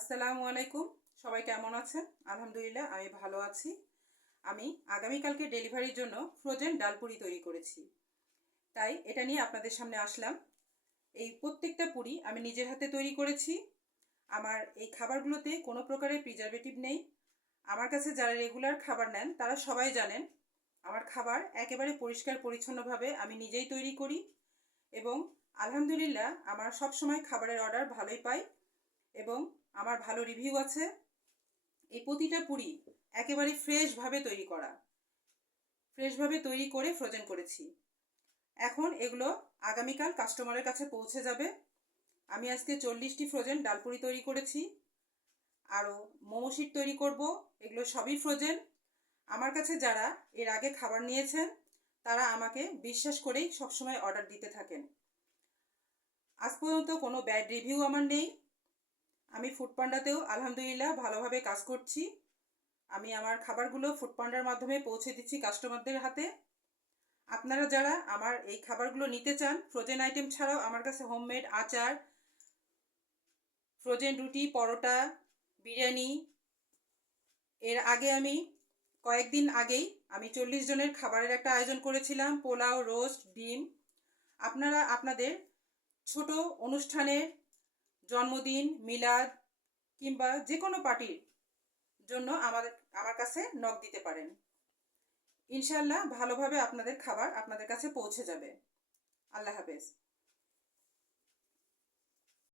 আসসালামু আলাইকুম। সবাই কেমন আছেন? আলহামদুলিল্লাহ আমি ভালো আছি। আমি আগামীকালকে ডেলিভারির জন্য ফ্রোজেন ডালপুরি তৈরি করেছি, তাই এটা নিয়ে আপনাদের সামনে আসলাম। এই প্রত্যেকটা পুরি আমি নিজের হাতে তৈরি করেছি। আমার এই খাবারগুলোতে কোনো প্রকারের প্রিজারভেটিভ নেই। আমার কাছে যারা রেগুলার খাবার নেন তারা সবাই জানেন আমার খাবার একেবারে পরিষ্কার পরিচ্ছন্নভাবে আমি নিজেই তৈরি করি, এবং আলহামদুলিল্লাহ আমার সব সময় খাবারের অর্ডার ভালোই পাই এবং আমার ভালো রিভিউ আছে। এই প্রতিটা পুরি একেবারে ফ্রেশভাবে তৈরি করে ফ্রোজেন করেছি। এখন এগুলো আগামীকাল কাস্টমারের কাছে পৌঁছে যাবে। আমি আজকে 40টি ফ্রোজেন ডালপুরি তৈরি করেছি, আরও মোমো শিট তৈরি করব। এগুলো সবই ফ্রোজেন। আমার কাছে যারা এর আগে খাবার নিয়েছেন তারা আমাকে বিশ্বাস করেই সবসময় অর্ডার দিতে থাকেন। আজ পর্যন্ত কোনো ব্যাড রিভিউ আমার নেই। আমি ফুডপান্ডাতেও আলহামদুলিল্লাহ ভালোভাবে কাজ করছি। আমি আমার খাবারগুলো ফুডপান্ডার মাধ্যমে পৌঁছে দিচ্ছি কাস্টমারদের হাতে। আপনারা যারা আমার এই খাবারগুলো নিতে চান, ফ্রোজেন আইটেম ছাড়াও আমার কাছে হোমমেড আচার, ফ্রোজেন রুটি, পরোটা, বিরিয়ানি, এর আগে আমি কয়েকদিন আগেই আমি 40 জনের খাবারের একটা আয়োজন করেছিলাম, পোলাও, রোস্ট, ডিম। আপনারা আপনাদের ছোট অনুষ্ঠানের, জন্মদিন, মিলাদ কিংবা যে কোনো পার্টির জন্য আমার কাছে নক দিতে পারেন। ইনশাআল্লাহ ভালোভাবে আপনাদের খাবার আপনাদের কাছে পৌঁছে যাবে। আল্লাহ হাফেজ।